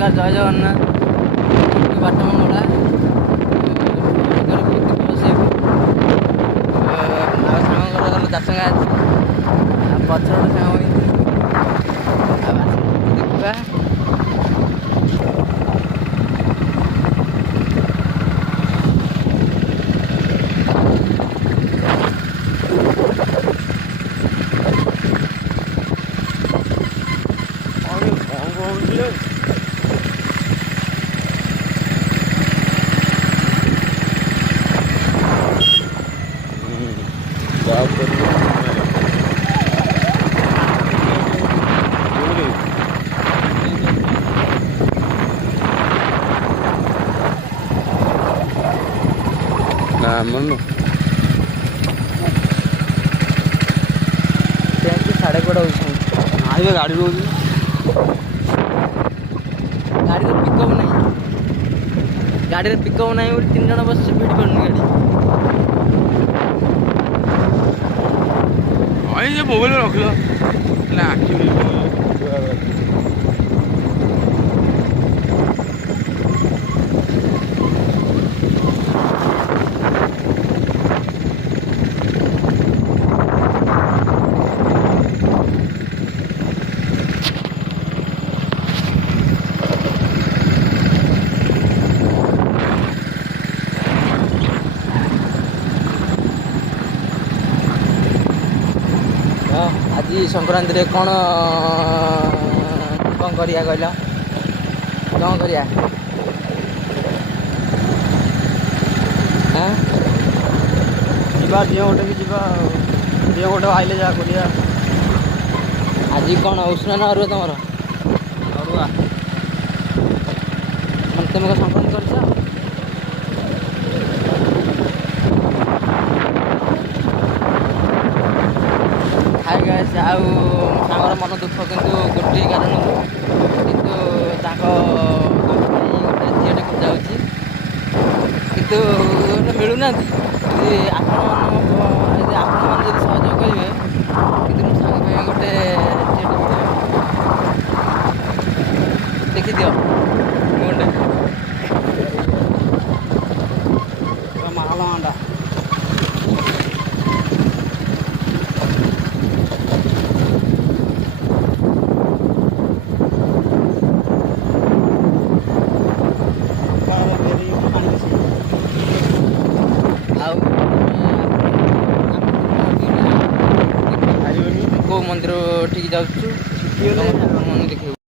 ନମସ୍କାର, ଜୟ ଜଗନ୍ନାଥ। ବାଟ ମଙ୍ଗଳା ବସେଇବୁ ଆଉ ସାଙ୍ଗଙ୍କର ଗଲେ ଚାଷ ଗାଁ ଅଛି ଆଉ ପଛର ଗୋଟେ ସାଙ୍ଗ ଆଉ ଆସ ଦେଖିବା। ମନୁ ସାଢ଼େ କୋଡ଼ିଏ ହଉଛି ଆଇବେ ଗାଡ଼ି ରହୁଛି ଗାଡ଼ିରେ ପିକଅପ୍ ନାହିଁ, ଗାଡ଼ିରେ ପିକଅପ୍ ନାହିଁ ବୋଲି 3 ଜଣ ବସିଛି, ଭିଡ଼ି ପାରୁନି ଗାଡ଼ି। ସେ ମୋବାଇଲ ରଖିଲ ନା ଆଖି ଆଜି ସଂକ୍ରାନ୍ତିରେ କ'ଣ କରିବା କହିଲ? କ'ଣ କରିବା? ଯିବା ଦିଅ ଗୋଟେ ବି ଯିବା ଆଉ ଦିଅ ଗୋଟେ ଆଇଲେ ଯାହା କରିବା। ଆଜି କ'ଣ ଉଷୁନା ନା ଅରୁଆ ତମର? ଅରୁଆ। ମାନେ ତମେ କ'ଣ ସଂକ୍ରାନ୍ତି କରିଛ? ଆଉ ସାଙ୍ଗର ମନ ଦୁଃଖ କିନ୍ତୁ ଗୋଟିଏ କାରଣରୁ, କିନ୍ତୁ ତାଙ୍କ ଗୋଟେ ଝିଅଟେ ଖୋଜାଉଛି କିନ୍ତୁ ମିଳୁନାହାନ୍ତି। ଯଦି ଆପଣମାନେ ଯଦି ସହଯୋଗ କରିବେ କିନ୍ତୁ ମୋ ସାଙ୍ଗ ପାଇଁ ଗୋଟେ ଝିଅଟେ ଦେଖିଦିଅ ଗୋଟେ ମାହଲ ଆଣ୍ଡା କେଉଁ ମନ୍ଦିର ଠିକ୍ ଯାଉଛୁ?